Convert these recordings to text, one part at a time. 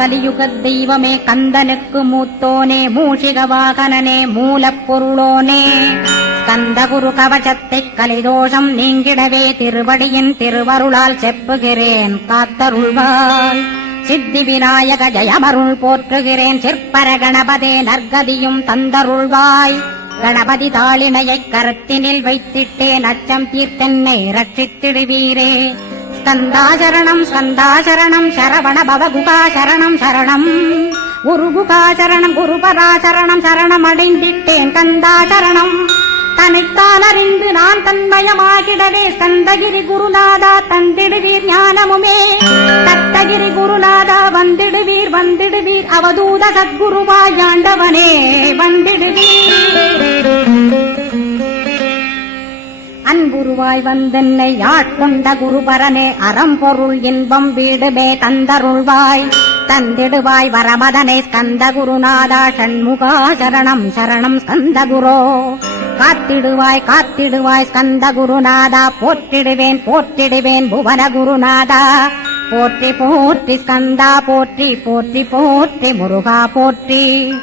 கலியுகத் தெய்வமே கந்தனுக்கு மூத்தோனே மூஷிக வாகனனே மூலப்பொருளோனே ஸ்கந்தகுரு கவசத்தைக் கலிதோஷம் நீங்கிடவே திருவடியின் திருவருளால் செப்புகிறேன் காத்தருள்வாள். சித்தி விநாயக ஜயமருள் போற்றுகிறேன் சிற்பர கணபதே நற்கதியும் தந்தருள்வாய். கணபதி தாளினையைக் கருத்தினில் வைத்திட்டேன் அச்சம் தீர்த்தென்னை ரட்சித்திடுவீரே. ஸ்கந்தாசரணம் ஸ்கந்தாசரணம் சரவண பவகுகாசரணம் சரணம் குருகுகாசரணம் குருபராசரணம் சரணம் அடைந்திட்டேன் கந்தாசரணம். தன்னைத்தான் அறிந்து நான் தன்மயமாகிடவே ஸ்கந்தகிரி குருநாதா தந்திடுவீர் ஞானமுமே. தத்தகிரி குருநாதா வந்திடுவீர் வந்திடுவீர் அவதூத சத்குருவாய் ஆண்டவனே வந்திடுவீர். அன்புருவாய் வந்தென்னை ஆட்கொண்ட குருபரனே அறம்பொருள் இன்பம் வீடுமே தந்தருள்வாய். தந்திடுவாய் வரமதனே ஸ்கந்த குருநாதா ஷண்முகா சரணம் சரணம் ஸ்கந்த குரோ. காத்திடுவாய் காத்திடுவாய் ஸ்கந்த குருநாதா போற்றிடுவேன் போற்றிடுவேன் புவன குருநாதா. போற்றி போற்றி ஸ்கந்தா போற்றி போற்றி போற்றி முருகா போற்றி.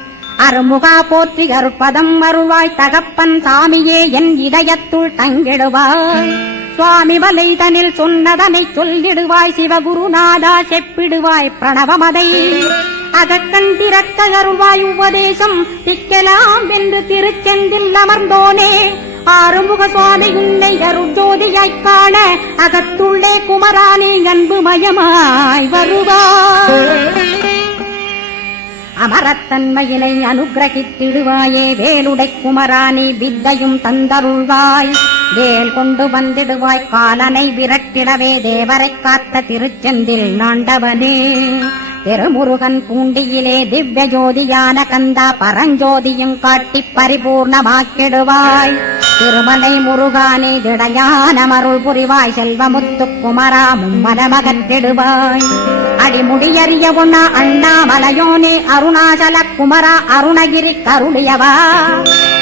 அருமுகா போற்றி அருட்பதம் அருள்வாய் தகப்பன் சாமியே என் இதயத்துள் தங்கிடுவாய். சுவாமி வலைதனில் சொன்னதனை சொல்லிடுவாய் சிவகுருநாதா செப்பிடுவாய் பிரணவமதை. அகக்கண் திறக்க அருள்வாய் உபதேசம் திக்கலாம் என்று திருச்செந்தில் அமர்ந்தோனே. ஆறுமுக சுவாமி உன்னை அருட்ஜோதியாய்க் காண அகத்துள்ளே குமரானே அன்புமயமாய் வருவாய். அமரத்தன்மையினை அனுகிரகித்திடுவாயே வேலுடை குமரானி வித்தையும் தந்தருள்வாய். வேல் கொண்டு வந்திடுவாய் காலனை விரட்டிடவே தேவரைக் காத்த திருச்செந்தில் நாண்டவனே. திருமுருகன் பூண்டியிலே திவ்ய ஜோதியான கந்தா பரஞ்சோதியும் காட்டி பரிபூர்ணமாக்கிடுவாய். திருமலை முருகானே திடையான மருள் புரிவாய் செல்வமுத்து குமரா மும்மலமகத்திடுவாய். அடிமுடியறிய உண்ணா அண்ணாமலையோனே அருணாசல குமரா அருணகிரி கருளியவா.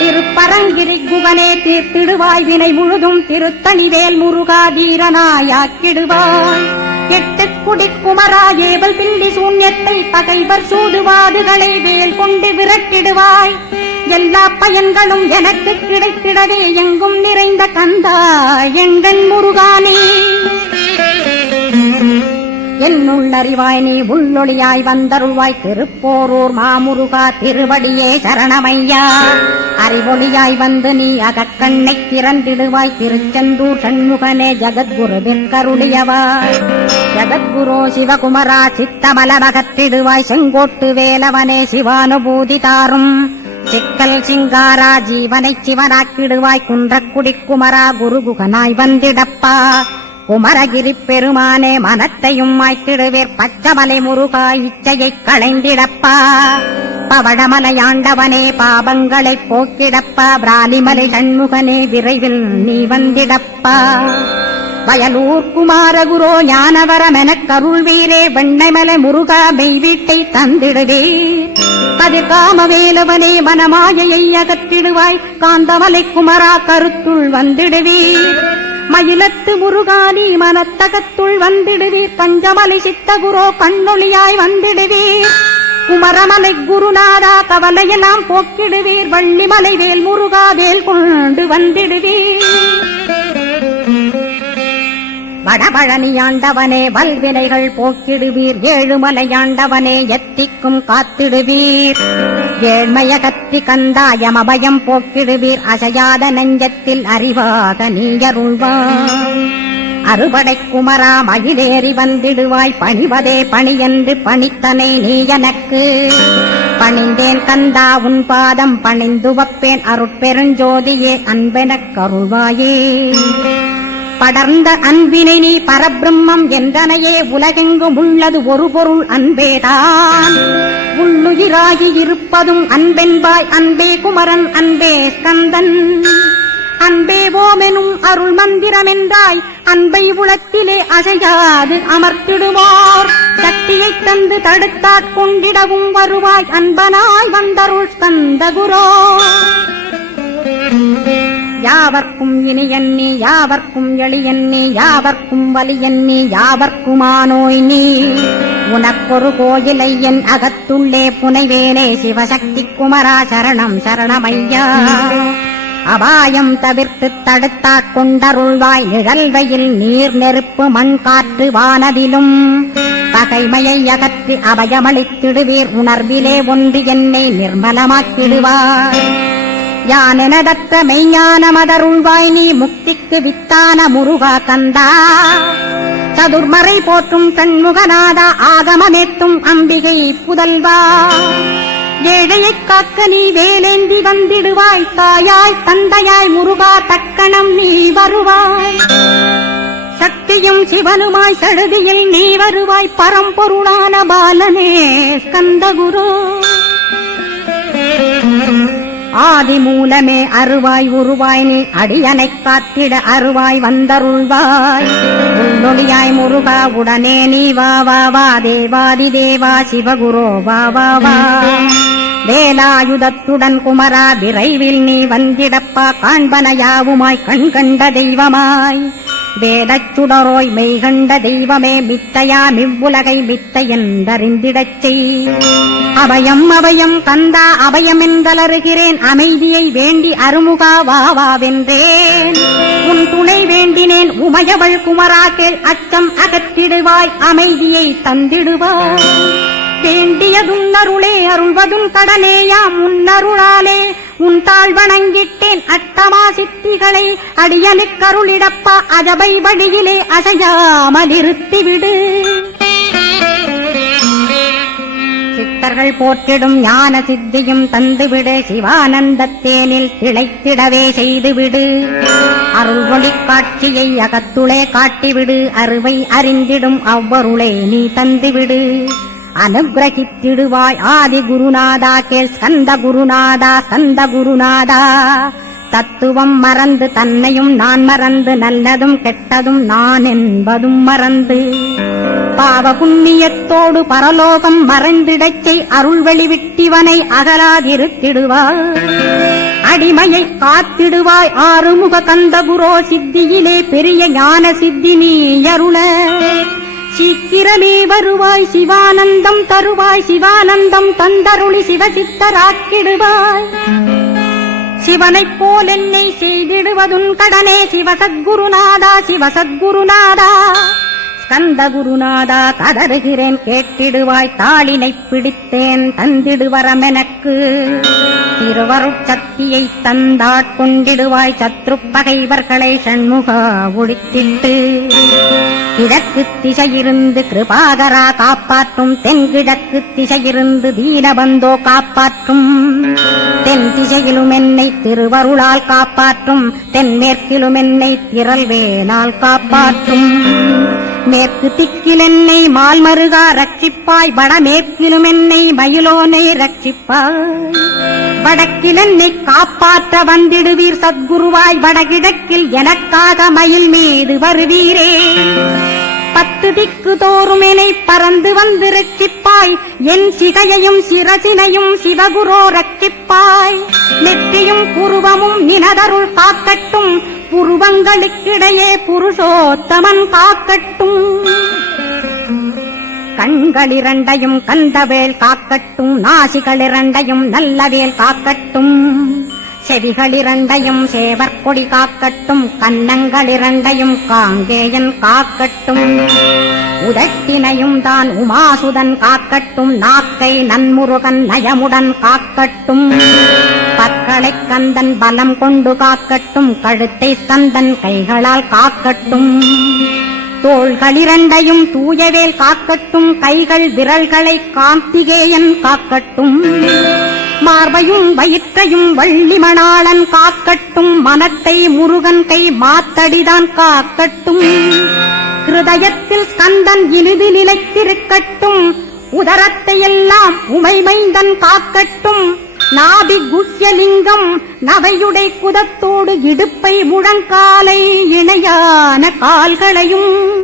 திருப்பரங்கிரி குகனே தீர்த்திடுவாய் வினை முழுதும் திருத்தணிவேல் முருகா தீரனாயாக்கிடுவாய். எட்டு குடி குமரா ஏவல் பில்லி சூன்யத்தை பகைவர் சூதுவாதுகளை வேல் கொண்டு விரட்டிடுவாய். எல்லா பயன்களும் எனக்கு கிடைத்திடவே எங்கும் நிறைந்த கந்தா எங்கள் முருகானே. என்னுள்ளறிவாய் நீ உள்ளொளியாய் வந்தருள்வாய் திருப்போரூர் மாமுருகா திருவடியே சரணமையா. அறிவொளியாய் வந்து நீ அகக்கண்ணை திறந்திடுவாய் திருச்செந்தூர் சண்முகனே ஜகத்குருவின் கருளியவாய். ஜகத்குரோ சிவகுமரா சித்தமலமகத்திடுவாய் செங்கோட்டு வேலவனே சிவானுபூதி தாரும். சிக்கல் சிங்காரா ஜீவனை சிவனாக்கிடுவாய் குன்றக்குடி குமரா குருகுகனாய் வந்திடப்பா. குமரகிரி பெருமானே மனத்தையும் மாய்த்திடுவேர் பச்சமலை முருகா இச்சையைக் களைந்திடப்பா. பவடமலையாண்டவனே பாபங்களைப் போக்கிடப்பா. பிராலிமலை சண்முகனே விரைவில் நீ வந்திடப்பா. வயலூர் குமாரகுரோ ஞானவரமெனக் கருள்வீரே வெண்ணைமலை முருகா மெய் வீட்டை தந்திடுவீர். கதிர்காமவேலவனே மனமாயையை அகற்றிடுவாய் காந்தமலை குமரா கருத்துள் வந்திடுவீர். மயிலத்து முருகானி மனத்தகத்துள் வந்திடுவீர். கஞ்சமலை சித்தகுரோ கண்ணொளியாய் வந்திடுவீர். குமரமலை குருநாதா கவலையெல்லாம் போக்கிடுவீர். வள்ளிமலை வேல் முருகா வேல் கொண்டு வந்திடுவீர். வடபழனியாண்டவனே வல்வினைகள் போக்கிடுவீர். ஏழுமலையாண்டவனே எத்திக்கும் காத்திடுவீர். ஏழ்மைய கத்தி கந்தாயம் அபயம் போக்கிடுவீர். அசையாத நெஞ்சத்தில் அறிவாக நீயருள்வாய். அறுபடை குமரா மயிலேறி வந்திடுவாய். பணிவதே பணியென்று பணித்தனை நீ எனக்கு. பணிந்தேன் கந்தா உன் பாதம் பணிந்து வப்பேன் அருட்பெருஞ்சோதியே அன்பெனக் கருள்வாயே. படர்ந்த அன்பினை நீ பரபிரம்மம் என்றனையே உலகெங்கும் உள்ளது ஒரு பொருள் அன்பேதான். உள்ளுயிராகி இருப்பதும் அன்பென்பாய் அன்பே குமரன் அன்பே ஸ்கந்தன். அன்பே ஓமெனும் அருள் மந்திரமென்றாய் அன்பை உலத்திலே அசையாது அமர்த்திடுவார். சக்தியைத் தந்து தடுத்தாட்கொண்டிடவும் வருவாய் அன்பனாய் வந்தருள் ஸ்கந்த குரோ. யாவர்க்கும் இனியன் நீ, யாவர்க்கும் எளியன் நீ, யாவர்க்கும் வலியன் நீ, யாவர்க்குமானோய் நீ. உனக்கொரு கோயிலை என் அகத்துள்ளே புனைவேனே, சிவசக்தி குமரா சரணம் சரணமையா. அபாயம் தவிர்த்து தடுத்தாற் கொண்டருள்வாய், நிழல்வையில் நீர் நெருப்பு மண் காற்று வானதிலும். பகைமையை அகற்றி அபயமளித்திடுவீர், உணர்விலே ஒன்று என்னை நிர்மலமாக்கிடுவாய். யானெனதற்ற மெய்ஞானமதருள்வாய் நீ, முக்திக்கு வித்தான முருகா கந்தா. சதுர்மறை போற்றும் கண்முகநாதா, ஆகமனேத்தும் அம்பிகை புதல்வா. ஏழையைக் காக்க நீ வேலேந்தி வந்திடுவாய், தாயாய் தந்தையாய் முருகா தக்கணம் நீ வருவாய். சக்தியும் சிவனுமாய் சடுதியில் நீ வருவாய், பரம்பொருளான பாலனே ஸ்கந்தகுரு. ஆதி மூலமே அருவாய் உருவாய் நீ, அடியனைக் காத்திட அருவாய் வந்தருள்வாய். உள்ளொளியாய் முருகா உடனே நீ வா வா வா, தேவாதி தேவா சிவகுரோ வா வா வா. வேலாயுதத்துடன் குமரா விரைவில் நீ வந்திடப்பா, காண்பன யாவுமாய் கண் கண்ட தெய்வமாய். வேதச் சுடரோய் மெய்கண்ட தெய்வமே, மித்தையா மிவ்வுலகை மித்தை என்றறிந்திடச் செய். அபயம் அபயம் கந்தா அபயமென்றலறுகிறேன், அமைதியை வேண்டி அருமுகா வாவாவென்றேன். உன் துணை வேண்டினேன் உமையவள் குமரா கேள், அச்சம் அகற்றிடுவாய் அமைதியை தந்திடுவாய். வேண்டியதும் அருளே அருள்வதும் கடனேயாம், உன்னருளாலே உன் தாழ் வணங்கிட்டேன் அட்டமா சித்திகளை. அடியனுக்கருளிடப்பா அஜபை வழியிலே அசையாமலிருத்திவிடு. சித்தர்கள் போற்றிடும் ஞான சித்தியும் தந்துவிடு, சிவானந்தத்தேனில் திளைத்திடவே செய்துவிடு. அருள்வொளி காட்சியை அகத்துளே காட்டிவிடு, அருவை அறிந்திடும் அவ்வருளை நீ தந்துவிடு. அனுகிரகித்திடுவாய் ஆதி குருநாதா கேள், ஸ்கந்த குருநாதா ஸ்கந்த குருநாதா. தத்துவம் மறந்து தன்னையும் நான் மறந்து, நல்லதும் கெட்டதும் நான் என்பதும் மறந்து, பாவ புண்ணியத்தோடு பரலோகம் மறைந்திடச்சை அருள் வெளிவிட்டிவனை அகலாதிருத்திடுவாய். அடிமையை காத்திடுவாய் ஆறுமுக கந்தகுரோ, சித்தியிலே பெரிய ஞான சித்தி நீ அருள. சீக்கிரமே வருவாய் சிவானந்தம் தருவாய், சிவானந்தம் தந்தருளி சிவசித்தராக்கிடுவாய். சிவனைப் போல் என்னை செய்திடுவதுன் கடனே, சிவசத்குருநாதா சிவசத்குருநாதா. ஸ்கந்த குருநாதா கதறுகிறேன் கேட்டிடுவாய், தாளினைப் பிடித்தேன் தந்திடுவரமெனக்கு. திருவருட்சக்தியை தந்தாட்கொண்டிடுவாய், சத்ரு பகைவர்களை ஷண்முகா ஒழித்திட்டு. கிழக்கு திசையிருந்து கிருபாகரா காப்பாற்றும், தென்கிழக்கு திசையிருந்து தீனபந்தோ காப்பாற்றும். தென் திசையிலும் என்னை திருவருளால் காப்பாற்றும், தென்மேற்கிலும் என்னை திரள்வேனால் காப்பாற்றும். மேற்கு திக்கில் என்னை மால்மருகா ரட்சிப்பாய், வடமேற்கிலும் என்னை மயிலோனை ரட்சிப்பாய். வடக்கில் என்னை காப்பாற்ற வந்திடுவீர் சத்குருவாய், வடகிழக்கில் எனக்காக மயில் மீது வருவீரே. 10 திக்கு தோறும் என்னை பறந்து வந்து ரட்சிப்பாய், என் சிகையையும் சிரசினையும் சிவகுரோ ரட்சிப்பாய். நெற்றியும் புருவமும் நினதருள் காக்கட்டும், புருவங்களுக்கிடையே புருஷோத்தமன் காக்கட்டும். கண்களிரண்டையும் கந்தவேல் காக்கட்டும், நாசிகளிரண்டையும் நல்லவேல் காக்கட்டும். செவிகளிரண்டையும் சேவற்கொடி காக்கட்டும், கன்னங்களிரண்டையும் காங்கேயன் காக்கட்டும். உதட்டினையும் தான் உமாசுதன் காக்கட்டும், நாக்கை நன்முருகன் நயமுடன் காக்கட்டும். பற்களைக் கந்தன் பலம் கொண்டு காக்கட்டும், கழுத்தை ஸ்கந்தன் கைகளால் காக்கட்டும். தோள்களிரண்டையும் தூயவேல் காக்கட்டும், கைகள் விரல்களை கார்த்திகேயன் காக்கட்டும். மார்பையும் வயிற்றையும் வள்ளிமணாளன் காக்கட்டும், மனத்தை முருகன் கை மாத்தடிதான் காக்கட்டும். ஹிருதயத்தில் ஸ்கந்தன் இனிது நிலைத்திருக்கட்டும், உதரத்தை எல்லாம் உமைமைந்தன் காக்கட்டும். நாபி குஹ்யலிங்கம் நவையுடை குதத்தோடு இடுப்பை முழங்காலை இணையான கால்களையும்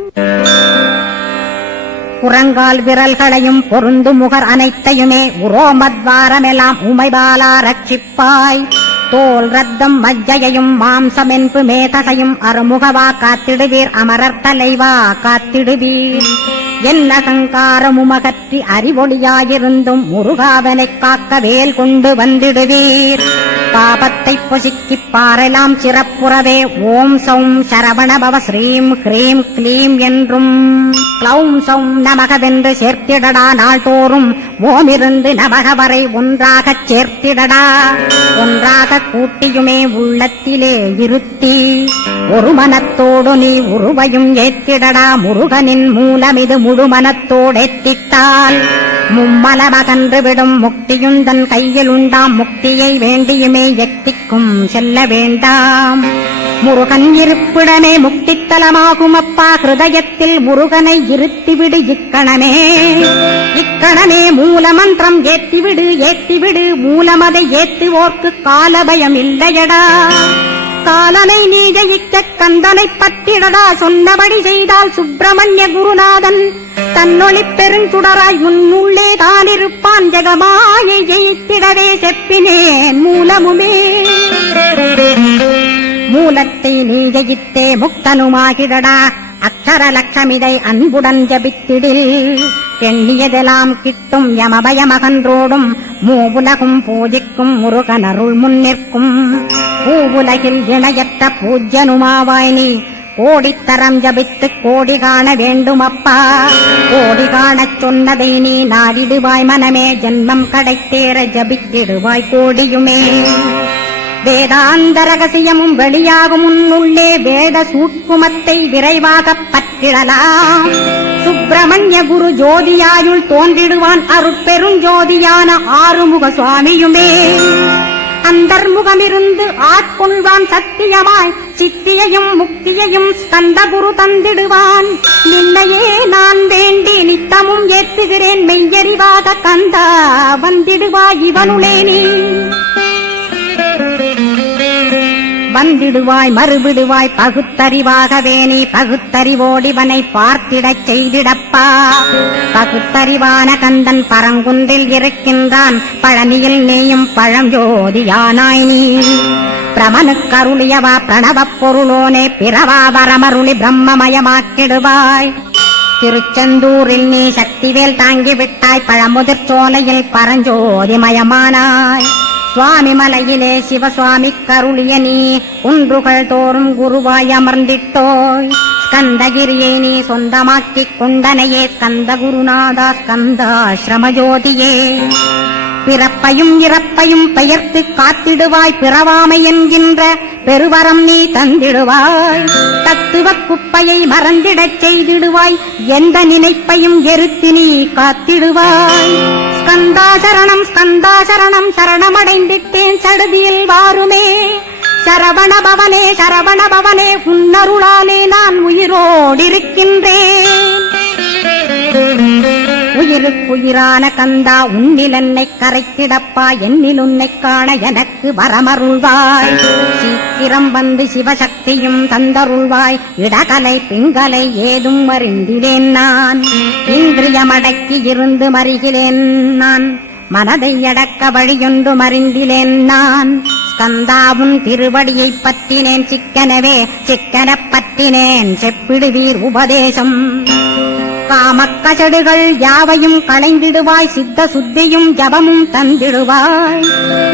புறங்கால் விரல்களையும் பொருந்து முகர் அனைத்தையுமே உரோமத்வாரமெல்லாம் உமைபாலா ரட்சிப்பாய். தோல் ரத்தம் மஜ்ஜையும் மாம்சமென்பு மேதசையும் அருமுகவா காத்திடுவீர் அமரர் தலைவா காத்திடுவீர் என் அகங்காரமுமகற்றி அறிவொளியாயிருந்தும் முருகாவனைக் காக்க வேல் கொண்டு வந்திடுவீர் பாபத்தை பொசுக்கிப் பாரெலாம் சிறப்புறவே ஓம் சௌம் சரவணபவ ஸ்ரீம் ஹ்ரீம் க்ளீம் என்றும் க்ளௌம் சௌம் நமகவென்று சேர்த்திடடா நாள்தோறும் ஓமிருந்து நமக வரை ஒன்றாகச் சேர்த்திடடா ஒன்றாக கூட்டியுமே உள்ளத்திலே இருத்தி ஒரு மனத்தோடு நீ உருவையும் ஏத்திடடா முருகனின் மூலமிது முழு மனத்தோடேத்திட்டால் மும்மலமகன்று விடும் முக்தியுந்தன் கையில் உண்டாம் முக்தியை வேண்டியுமே எட்டிக்கும் செல்ல வேண்டாம் முருகன் இருப்பிடமே முக்தித்தலமாகும் அப்பா ஹிருதயத்தில் முருகனை இருத்திவிடு இக்கணமே மூலமந்திரம் ஏத்திவிடு மூலமதை ஏத்துவோர்க்கு காலபயம் இல்லையடா காலனை நீ ஜெயிக்க கந்தனை பற்றிடடா சொன்னபடி செய்தால் சுப்பிரமணிய குருநாதன் தன்னொளி பெருஞ்சுடராய் முன்னுள்ளே தானிருப்பான் ஜெகமாயை ஜெயித்திடவே செப்பினேன் மூலமுமே மூலத்தை நீ ஜெயித்தே முக்தனுமாகிடடா அக்ஷர லட்சமிதை அன்புடன் ஜபித்திடில் எண்ணியதெல்லாம் கிட்டும் யமபயமகன்றோடும் மூவுலகும் பூஜிக்கும் முருகனருள் முன்னிற்கும் பூவுலகில் இணையற்ற பூஜ்யனுமாவாய் நீ கோடித்தரம் ஜபித்து கோடி காண வேண்டும் அப்பா கோடி காணச் சொன்னதை நீ நாடிடுவாய் மனமே ஜென்மம் கடைத்தேற ஜபித்திடுவாய் கோடியுமே வேதாந்த ரகசியமும் வெளியாகும் உன்னுள்ளே வேத சூட்குமத்தை விரைவாகப் பற்றிடலாம் சுப்பிரமணிய குரு ஜோதியாயுள் தோன்றிடுவான் அருட்பெருஞ்சோதியான ஆறுமுக சுவாமியுமே அந்தர்முகமிருந்து ஆட்கொள்வான் சத்தியமாய் சித்தியையும் முக்தியையும் ஸ்கந்த குரு தந்திடுவான் நின்னையே நான் வேண்டி நித்தமும் ஏத்துகிறேன் மெய்யறிவாக கந்தா வந்திடுவாய் இவனுளே நீ வந்திடுவாய் மறுவிடுவாய் பகுத்தறிவாகவே நீ பகுத்தறிவோடிவனை பார்த்திடச் செய்திடப்பா பகுத்தறிவான கந்தன் பரங்குன்றில் இருக்கின்றான் பழனியில் நீயும் பழஞ்சோதியானாய் நீ பிரமனுக்கருளியவா பிரணவப் பொருளோனே பிறவா வரமருளி பிரம்மமயமாக்கிடுவாய் திருச்செந்தூரில் நீ சக்திவேல் தாங்கிவிட்டாய் பழமுதிர் சோலையில் பரஞ்சோதிமயமானாய் சுவாமி மலையிலே சிவசுவாமி கருளிய நீ குன்றுகள் தோறும் குருவாய் அமர்ந்திட்டோய் ஸ்கந்தகிரியை நீ சொந்தமாக்கிக் கொண்டனையே ஸ்கந்த குருநாதா ஸ்கந்தாஸ்ரமஜோதியே பிறப்பையும் இறப்பையும் பெயர்த்து காத்திடுவாய் பிறவாமை என்கின்ற பெருவரம் நீ தந்திடுவாய் தத்துவ குப்பையை மறந்திடச் செய்திடுவாய் எந்த நினைப்பையும் எரித்து நீ காத்திடுவாய் ஸ்கந்தாசரணம் ஸ்கந்தாசரணம் சரணமடைந்திட்டேன் சடுதியில் வாருமே சரவணபவனே உன்னருளாலே நான் உயிரோடிருக்கின்றேன் உயிருக்குயிரான கந்தா உன்னில் என்னை கரைத்திடப்பா என்னில் உன்னை காண எனக்கு வரமருள்வாய் சீக்கிரம் வந்து சிவசக்தியும் தந்தருள்வாய் இடகலை பிங்கலை ஏதும் அறிந்திலேன் நான் இந்திரியமடக்கி இருந்து மறிகிறேன் நான் மனதை அடக்க வழியொன்று மறிந்திலேன் நான் ஸ்கந்தாவும் திருவடியைப் பற்றினேன் சிக்கனப் பற்றினேன் செப்பிடுவீர் உபதேசம் காமக்கசடுகள் யாவையும் களைந்திடுவாய் சித்த சுத்தியும் ஜபமும் தந்திடுவாய்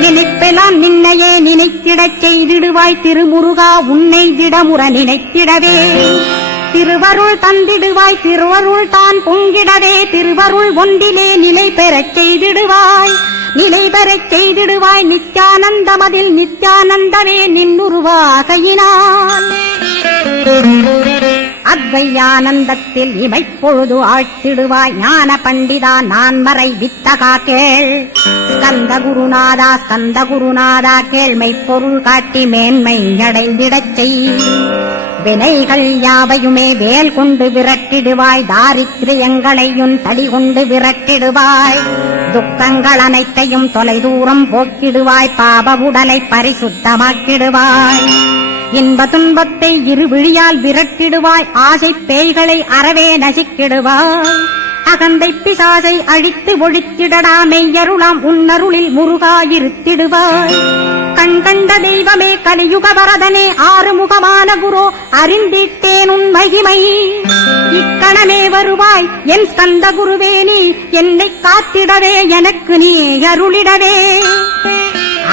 நினைப்பெல்லாம் நின்னையே நினைத்திடச் செய்திடுவாய் திருமுருகா உன்னை திடமுற நினைத்திடவே திருவருள் தந்திடுவாய் திருவருள் தான் பொங்கிடவே திருவருள் ஒன்றிலே நிலை பெறச் செய்திடுவாய் நித்யானந்தமதில் நித்யானந்தமே நின்னுருவாகையினான் அத்வையானந்தத்தில் இமைப்பொழுது ஆழ்த்திடுவாய் ஞான பண்டிதா நான் மறை வித்தகா கேள் ஸ்கந்த குருநாதா கேள்மை பொருள் காட்டி மேன்மை அடைந்திடச் செய் வினைகள் யாவையுமே வேல் கொண்டு விரட்டிடுவாய் தாரித்ரியங்களையும் தடி கொண்டு விரட்டிடுவாய் துக்கங்கள் அனைத்தையும் தொலைதூரம் போக்கிடுவாய் பாப உடலை பரிசுத்தமாக்கிடுவாய் இன்ப துன்பத்தை இருவிழியால் விரட்டிடுவாய் ஆசை பேய்களை அறவே நசிக்கிடுவாய் அகந்தை பிசாசை அழித்து ஒழித்திடடா மெய்யருளாம் உன்னருளில் முருகா இருத்திடுவாய் கண் கண்ட தெய்வமே கலியுக வரதனே ஆறுமுகமான குரு அறிந்திட்டேன் உன் மகிமை. இக்கணமே வருவாய் என் ஸ்கந்த குருவே, நீ என்னை காத்திடவே எனக்கு நீ அருளிடவே.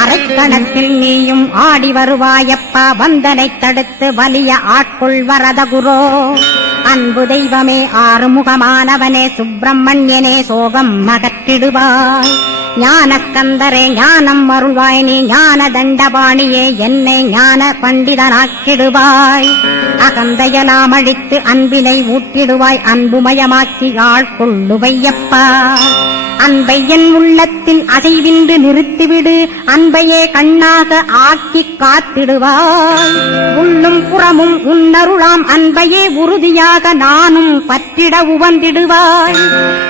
அரைக்கணத்தில் நீயும் ஆடி வருவாயப்பா, வந்தனை தடுத்து வலிய ஆட்கொள் வரத குரோ. அன்பு தெய்வமே ஆறுமுகமானவனே சுப்பிரமணியனே சோகம் அகற்றிடுவாய். ஞானஸ்கந்தரே ஞானம் அருள்வாய், நீ ஞான தண்டபாணியே என்னை ஞான பண்டிதனாக்கிடுவாய். அகந்தையலாம் அழித்து அன்பினை ஊட்டிடுவாய், அன்புமயமாக்கி ஆட்கொள்ளுவையப்பா. அன்பை என் உள்ளத்தில் அசைவின்று நிறுத்திவிடு, அன்பையே கண்ணாக ஆக்கி காத்திடுவாய். உள்ளும் புறமும் உன்னருளாம் அன்பையே உறுதியாக நானும் பற்றிட உவந்திடுவாய்.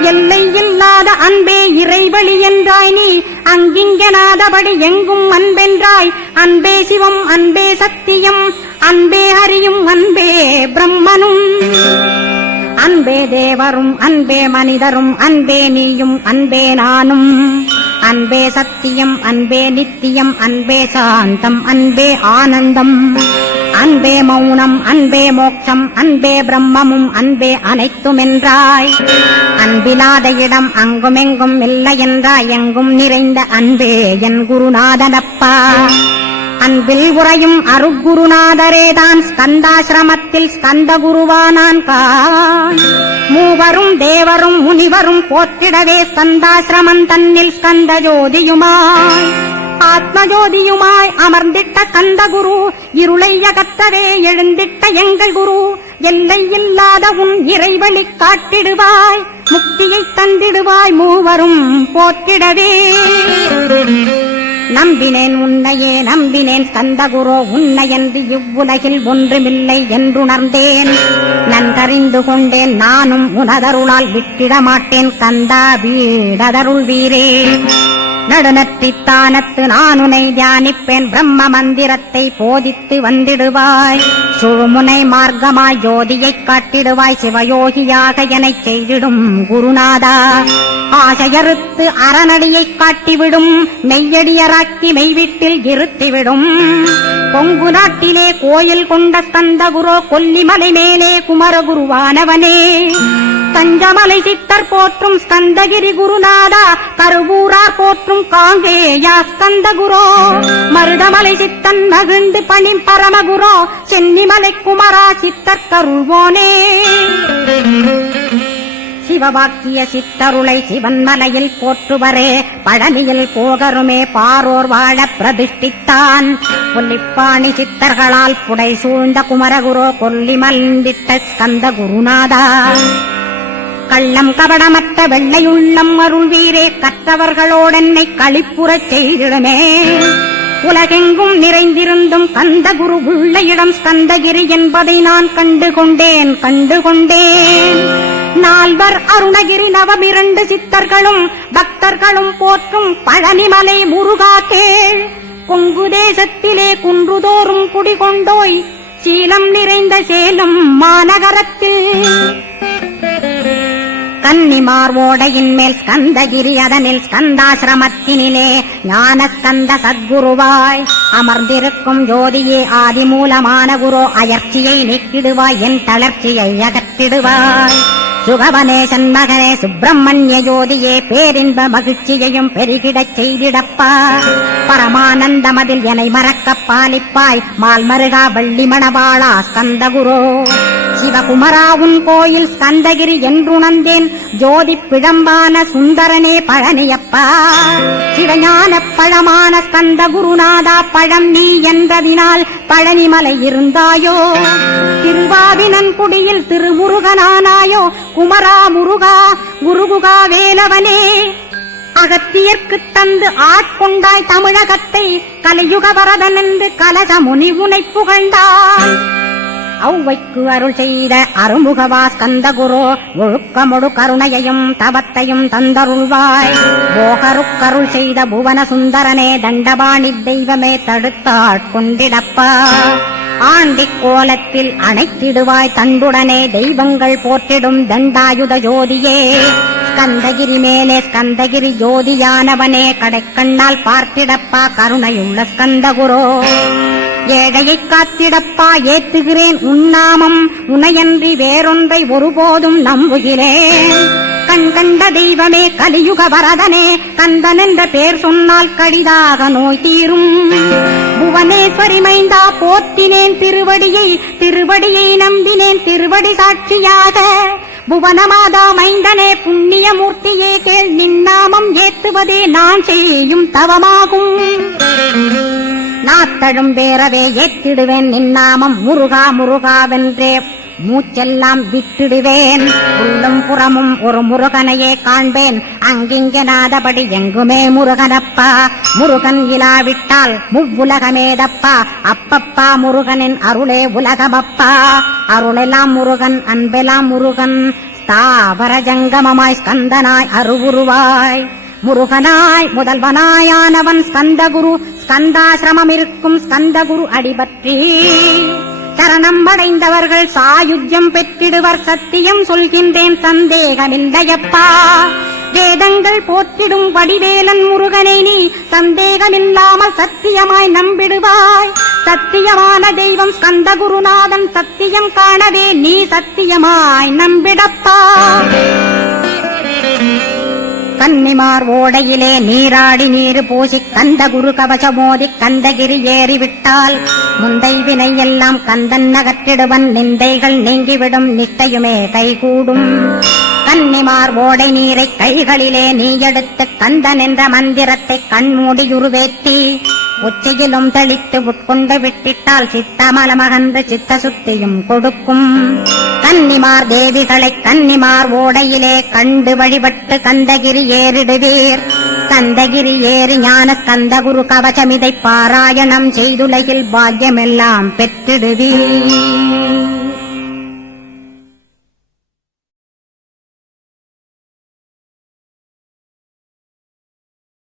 எல்லை இல்லாத அன்பே இறைவழி என்றாய் நீ, அங்கிங்கனாதபடி எங்கும் அன்பென்றாய். அன்பே சிவம் அன்பே சத்தியம் அன்பே அறியும் அன்பே பிரம்மனும். அன்பே தேவரும் அன்பே மனிதரும் அன்பே நீயும் அன்பே நானும். அன்பே சத்தியம் அன்பே நித்தியம் அன்பே சாந்தம் அன்பே ஆனந்தம். அன்பே மௌனம் அன்பே மோட்சம் அன்பே பிரம்மமும் அன்பே அனைத்துமென்றாய். அன்பிலாத இடம் அங்குமெங்கும் இல்லை என்றாய், எங்கும் நிறைந்த அன்பே என் குருநாதனப்பா. அன்பில் உறையும் அருகுருநாதரேதான் ஸ்கந்தாசிரமத்தில் ஸ்கந்த குருவானான் கான். மூவரும் தேவரும் முனிவரும் போற்றிடவே ஸ்கந்தாசிரமம் தன்னில் ஸ்கந்த ஜோதியுமாய் ஆத்மஜோதியுமாய் அமர்ந்திட்ட ஸ்கந்த குரு. இருளை அகற்றவே எழுந்திட்ட எங்கள் குரு. எல்லை இல்லாத உன் இறைவழி காட்டிடுவாய், முக்தியை தந்திடுவாய் மூவரும் போற்றிடவே. நம்பினேன் உன்னையே நம்பினேன் ஸ்கந்தகுரோ, உன்னையன்று இவ்வுலகில் ஒன்றுமில்லை என்றுணர்ந்தேன். நன்கறிந்து கொண்டேன் நானும் உனதருளால் விட்டிட மாட்டேன் கந்தா வீடதருள் வீரே. நடுநற்றித்தானத்து நான் உனை தியானிப்பேன், பிரம்ம மந்திரத்தை போதித்து வந்திடுவாய். சுழுமுனை மார்க்கமாய் ஜோதியைக் காட்டிடுவாய், சிவயோகியாக எனச் செய்திடும் குருநாதா. ஆசையறுத்து அறநடியைக் காட்டிவிடும், மெய்யடியராக்கி மெய்வீட்டில் இருத்திவிடும். கொங்கு நாட்டிலே கோயில் கொண்ட ஸ்கந்தகுரோ, கொல்லிமலை மேலே குமரகுருவானவனே. தஞ்சமலை சித்தர் போற்றும் ஸ்கந்தகிரி குருநாதா, கருவூரார் போற்றும் காங்கேயா ஸ்கந்தகுரோ. மருதமலை சித்தன் மகிழ்ந்து பணி பரமகுரோ, சென்னிமலை குமரா சித்தர் கருள்வோனே. சிவவாக்கிய சித்தருளை சிவன்மலையில் போற்றுவரே, பழனியில் போகருமே பாரோர் வாழ பிரதிஷ்டித்தான். கொல்லிப்பாணி சித்தர்களால் புடை சூழ்ந்த குமரகுரோ, கொல்லிமல்ந்திட்ட ஸ்கந்த குருநாதா. கள்ளம் கபடமற்ற வெள்ளையுள்ளம் அருள் வீரே, கற்றவர்களோடென்னை களிப்புறச் செய்திடுமே. உலகெங்கும் நிறைந்திருந்தும் கந்த குரு உள்ள இடம் ஸ்கந்தகிரி என்பதை நான் கண்டுகொண்டேன். நால்வர் அருணகிரி நவமிரண்டு சித்தர்களும் பக்தர்களும் போற்றும் பழனிமலை முருகா கேள். கொங்கு தேசத்திலே குன்றுதோறும் குடிகொண்டோய், சீலம் நிறைந்த சேலம் மாநகரத்தில். கன்னிமார் ஓடையின் மேல் ஸ்கந்தகிரி, அதனில் ஸ்கந்தாசிரமத்தினிலே ஞான ஸ்கந்த சத்குருவாய் அமர்ந்திருக்கும் ஜோதியே ஆதிமூலமான குரு. அயற்சியை நீக்கிடுவாய், என் தளர்ச்சியை அகற்றிடுவாய். சுகவனேசன் மகனே சுப்பிரமணிய ஜோதியே, பேரின்ப மகிழ்ச்சியையும் பெருகிடச் செய்திடப்பா. பரமானந்தமதில் என்னை மறக்கப் பாலிப்பாய், மால்மருகா வள்ளி மணவாளா ஸ்கந்தகுரோ. சிவகுமரா உன் கோயில் ஸ்கந்தகிரி என்றுணர்ந்தேன், ஜோதி பிழம்பான சுந்தரனே பழனியப்பா. சிவஞான பழமான ஸ்கந்த குருநாதா, பழம் நீ என்றதினால் பழனிமலை இருந்தாயோ. திருவாவினன் குடியில் திருமுருகனானாயோ, குமரா முருகா குருகுகா வேலவனே. அகத்தியர்க்குத் தந்து ஆட்கொண்டாய் தமிழகத்தை, கலியுக வரதன் என்று கலச முனி உனை புகழ்ந்தாய். ஔவைக்கு அருள் செய்த அருமுகவா ஸ்கந்தகுரோ, ஒழுக்கமொடு கருணையையும் தவத்தையும் தந்தருள்வாய். போகருக்கருள் செய்த புவன சுந்தரனே, தண்டபாணி தெய்வமே தடுத்தாட்கொண்டிடப்பா. ஆண்டிக் கோலத்தில் அணைத்திடுவாய் தண்டுடனே, தெய்வங்கள் போற்றிடும் தண்டாயுத ஜோதியே. ஸ்கந்தகிரி மேலே ஸ்கந்தகிரி ஜோதியானவனே கடைக்கண்ணால் பார்த்திடப்பா கருணையுள்ள ஸ்கந்தகுரோ. ஏழையை காத்திடப்பா ஏத்துகிறேன் உன்னாமம், உனையன்றி வேறொன்றை ஒருபோதும் நம்புகிறேன். கண் கண்ட தெய்வமே கலியுக வரதனே, கந்தன் என்ற பேர் சொன்னால் கடிதாக நோய் தீரும். புவனேஸ்வரி மைந்தா போற்றினேன் திருவடியை, திருவடியை நம்பினேன் திருவடி சாட்சியாக. புவனமாதா மைந்தனே புண்ணியமூர்த்தியே கேள், நின்னாமம் ஏத்துவதே நான் செய்யும் தவமாகும். நாத்தழும் வேறவே ஏத்திடுவேன் நின்னாமம், முருகா முருகாவென்றே மூச்செல்லாம் விட்டிடுவேன். உள்ளும் புறமும் ஒரு முருகனையே காண்பேன், அங்கிங்கனாதபடி எங்குமே முருகனப்பா. முருகன் இலாவிட்டால் முவ்வுலகமேதப்பா, அப்பப்பா முருகனின் அருளே உலகமப்பா. அருளெல்லாம் முருகன், அன்பெல்லாம் முருகன், ஸ்தாவர ஜங்கமமாய் ஸ்கந்தனாய் அருவுருவாய். முருகனாய் முதல்வனாயானவன் ஸ்கந்தகுரு, ஸ்கந்தாசிரமம் இருக்கும் ஸ்கந்தகுரு அடிபற்றி சரணம் அடைந்தவர்கள் சாயுஜ்யம் பெற்றிடுவர். சத்தியம் சொல்கின்றேன் சந்தேகமில்லையப்பா. வேதங்கள் போற்றிடும் வடிவேலன் முருகனை நீ சந்தேகமில்லாமல் சத்தியமாய் நம்பிடுவாய். சத்தியமான தெய்வம் ஸ்கந்தகுருநாதன், சத்தியம் காணவே நீ சத்தியமாய் நம்பிடப்பா. கன்னிமார் ஓடையிலே நீராடி நீரு பூசி கந்தகுரு கவசமோதி கந்தகிரி ஏறிவிட்டால் முந்தை வினை எல்லாம் கந்தன் நகற்றிடுவன். நிந்தைகள் நீங்கிவிடும், நிட்டையுமே கைகூடும். கன்னிமார் ஓடை நீரை கைகளிலே நீ எடுத்து கந்தன் என்ற மந்திரத்தை கண்மூடியுருவேற்றி உச்சியிலும் தெளித்து உட்கொண்டு விட்டிட்டால் சித்தமலமகன்று சித்த சுத்தியும் கொடுக்கும். கன்னிமார் தேவிகளை கன்னிமார் ஓடையிலே கண்டு வழிபட்டு கந்தகிரி ஏறிடுவீர். கந்தகிரி ஏறி ஞான ஸ்கந்தகுரு கவசமிதை பாராயணம் செய்துலகில் பாக்கியமெல்லாம் பெற்றிடுவீர்.